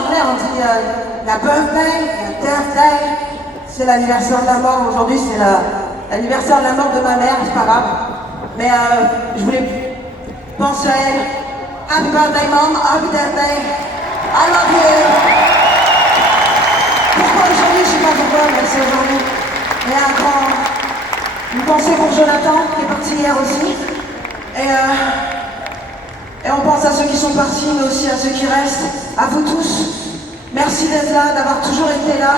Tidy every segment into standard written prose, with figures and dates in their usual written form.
anglais, on dit la birthday, la death day. C'est l'anniversaire de la mort. Aujourd'hui, c'est l'anniversaire de la mort de ma mère, c'est pas grave. Mais je voulais penser à elle. Happy birthday, mom. Happy death day. I love you. Pourquoi aujourd'hui? Je sais pas pourquoi, mais c'est aujourd'hui. Et une pensée pour Jonathan, qui est parti hier aussi. Et on pense à ceux qui sont partis, mais aussi à ceux qui restent. À vous tous. Merci d'être là, d'avoir toujours été là.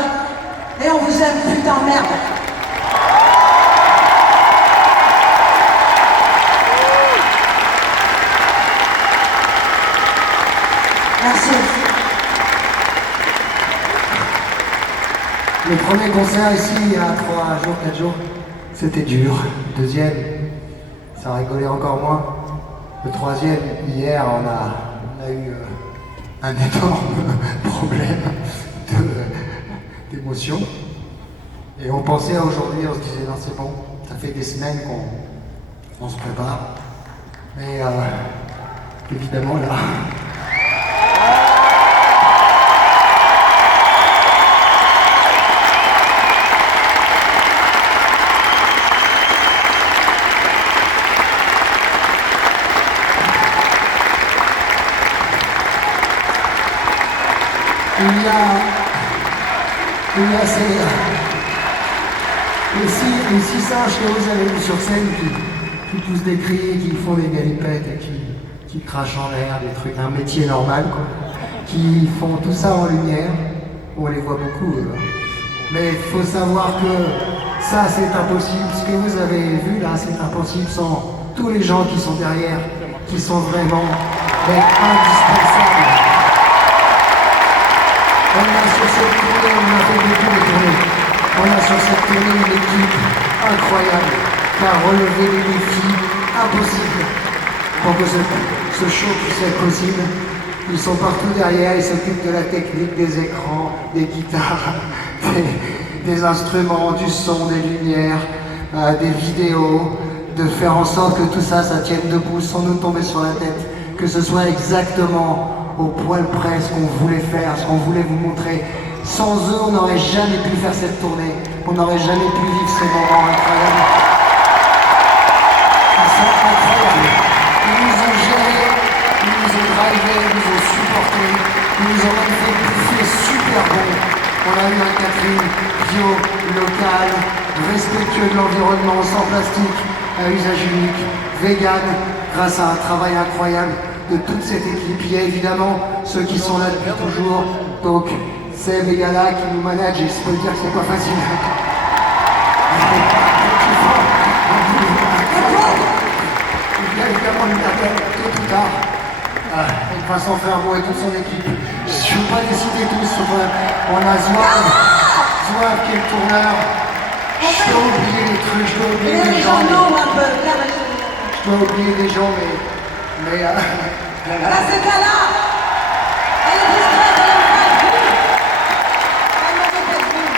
Et on vous aime, putain, merde. Merci. Le premier concert ici, il y a 4 jours, c'était dur. Le deuxième, ça rigolait encore moins. Le troisième, hier, on a eu un énorme problème d'émotion. Et on pensait à aujourd'hui, on se disait non c'est bon, ça fait des semaines qu'on se prépare. Mais évidemment là... Il y a les six singes que vous avez vus sur scène qui poussent des cris, qui font des galipettes et qui crachent en l'air, des trucs, un métier normal, quoi. Qui font tout ça en lumière. On les voit beaucoup, mais il faut savoir que ça c'est impossible. Ce que vous avez vu là, c'est impossible sans tous les gens qui sont derrière, qui sont vraiment indispensables. On a sur cette tournée, on a fait beaucoup de tournées. On a sur cette tournée une équipe incroyable qui a relevé des défis impossibles pour que ce show puisse être possible. Ils sont partout derrière, ils s'occupent de la technique, des écrans, des guitares, des instruments, du son, des lumières, des vidéos, de faire en sorte que tout ça, ça tienne debout sans nous tomber sur la tête, que ce soit exactement au poil près ce qu'on voulait faire, ce qu'on voulait vous montrer. Sans eux, on n'aurait jamais pu faire cette tournée, on n'aurait jamais pu vivre ces moments incroyables. Ils sont incroyables. Ils nous ont gérés, ils nous ont drivés, ils nous ont supportés, ils nous ont même fait bouffer super bon. On a eu un catering bio, local, respectueux de l'environnement, sans plastique, à usage unique, vegan, grâce à un travail incroyable de toute cette équipe. Il y a évidemment ceux qui sont là depuis toujours, donc Seb et Gala qui nous managent, et je peux dire que c'est pas facile. Il y a évidemment une appel tôt ou tard, avec Vincent Ferbeau et toute son équipe. Je ne veux pas les citer tous, on a Zouave qui est le tourneur. Je dois oublier les trucs, je dois oublier les gens. Je dois oublier des gens, mais Là, ce gars-là, elle est discrète, elle est pas de vue. Elle m'en fait pas de vue.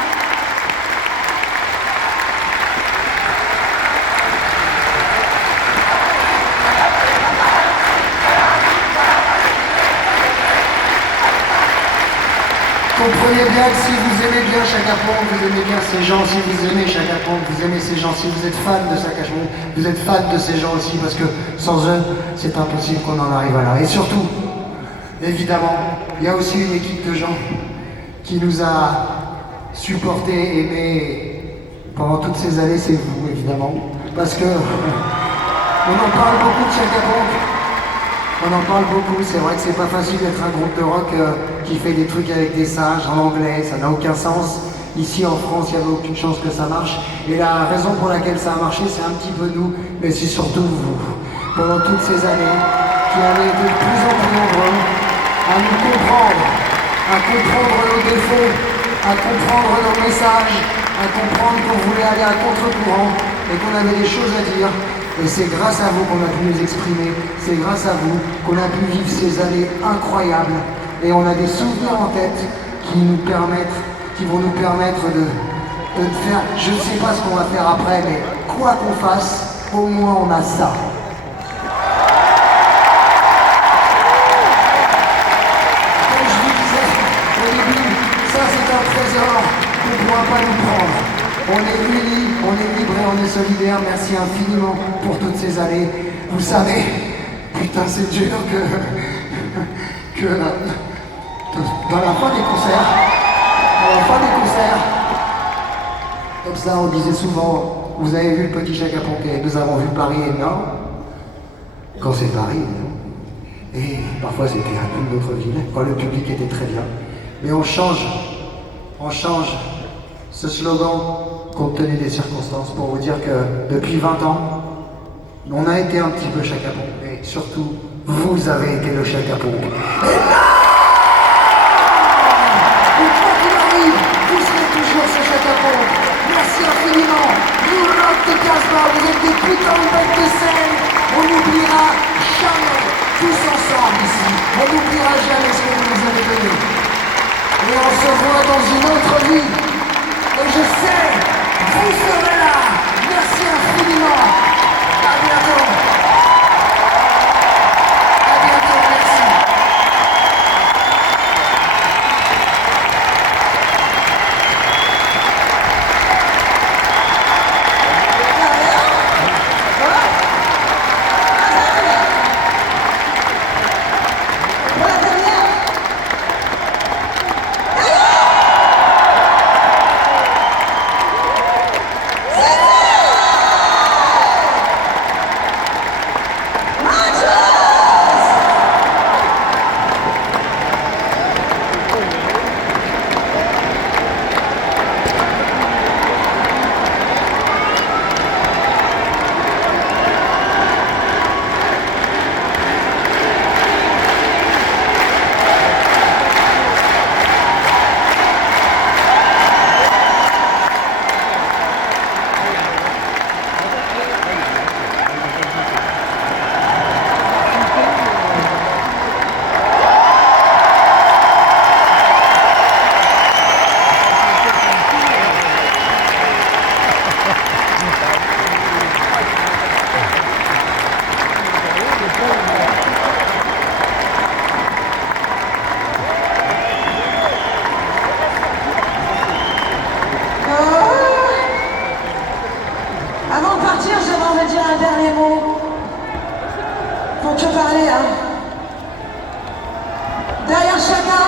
comprenez bien que si vous aimez bien Chaka Ponk, vous aimez bien ces gens, si vous aimez Chaka Ponk, vous aimez ces gens, si vous êtes fan de Chaka Ponk, vous êtes fan de ces gens aussi, parce que sans eux, c'est impossible qu'on en arrive à là. Et surtout, évidemment, il y a aussi une équipe de gens qui nous a supportés, aimés pendant toutes ces années, c'est vous, évidemment. Parce que on en parle beaucoup de Chaka Ponk. On en parle beaucoup, c'est vrai que c'est pas facile d'être un groupe de rock qui fait des trucs avec des singes en anglais, ça n'a aucun sens. Ici en France, il n'y avait aucune chance que ça marche. Et la raison pour laquelle ça a marché, c'est un petit peu nous, mais c'est surtout vous. Pendant toutes ces années, qui avez été de plus en plus nombreux à nous comprendre, à comprendre nos défauts, à comprendre nos messages, à comprendre qu'on voulait aller à contre-courant et qu'on avait des choses à dire. Et c'est grâce à vous qu'on a pu nous exprimer, c'est grâce à vous qu'on a pu vivre ces années incroyables. Et on a des souvenirs en tête qui vont nous permettre de faire, je ne sais pas ce qu'on va faire après, mais quoi qu'on fasse, au moins on a ça. Comme je vous disais, pourra pas nous prendre. On est unis, on est libre et on est solidaires. Merci infiniment pour toutes ces années. Vous savez, putain c'est dur que dans la fin des concerts, comme ça on disait souvent, vous avez vu le petit Chaka Ponk, nous avons vu Paris et non. Quand c'est Paris, non. Et parfois c'était une autre ville, quand le public était très bien. Mais on change ce slogan compte tenu des circonstances pour vous dire que depuis 20 ans, on a été un petit peu Chaka Ponk, mais surtout, vous avez été le Chaka Ponk. Et quoi qu'il arrive, vous serez toujours ce Chaka Ponk. Merci infiniment. New Rock de Casbah, vous êtes des putains de bêtes de scène. On n'oubliera jamais, tous ensemble ici, on n'oubliera jamais ce que vous nous avez donné. Et on se voit dans une autre vie. Et je sais, vous serez là. Merci infiniment. À bientôt. À bientôt, merci. Avant de partir, j'avais envie de dire un dernier mot. Faut te parler, hein. Derrière chacun.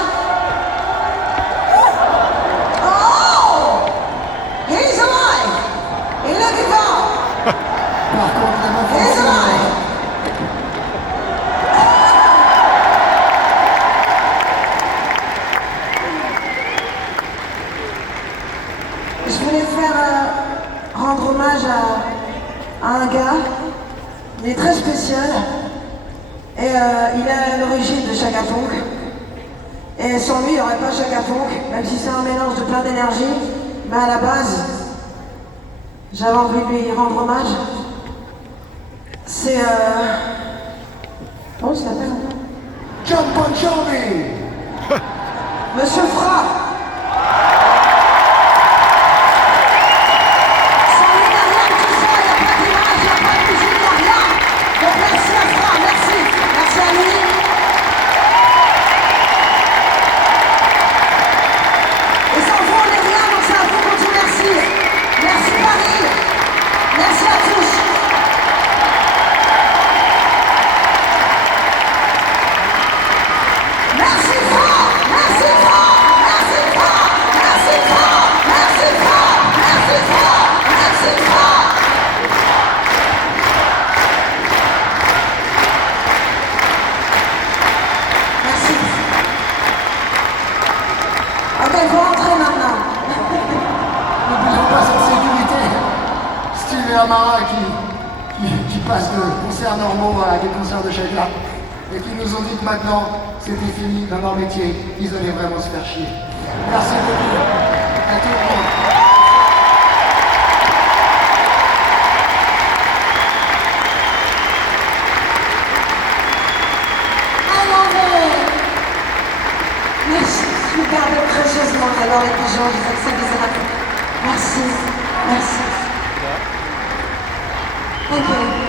Oh! He's alive! Il est vivant! Par contre, la main He's alive! Je voulais rendre hommage à un gars, il est très spécial, et il est à l'origine de Chaka Ponk. Et sans lui, il n'y aurait pas Chaka Ponk, même si c'est un mélange de plein d'énergie, mais à la base, j'avais envie de lui rendre hommage. C'est comment il s'appelle encore? John Bon Jovi. Monsieur Fra. Ok, il faut rentrer maintenant. N'oublions pas cette sécurité. Steve et Amara qui passent de concerts normaux à des concerts de Chaka et qui nous ont dit que maintenant c'était fini dans leur métier. Ils allaient vraiment se faire chier. Merci beaucoup à tout le monde. Merci, je vous garde précieusement. J'adore les pigeons, je sais que c'est des arabes. Merci, merci. Ok.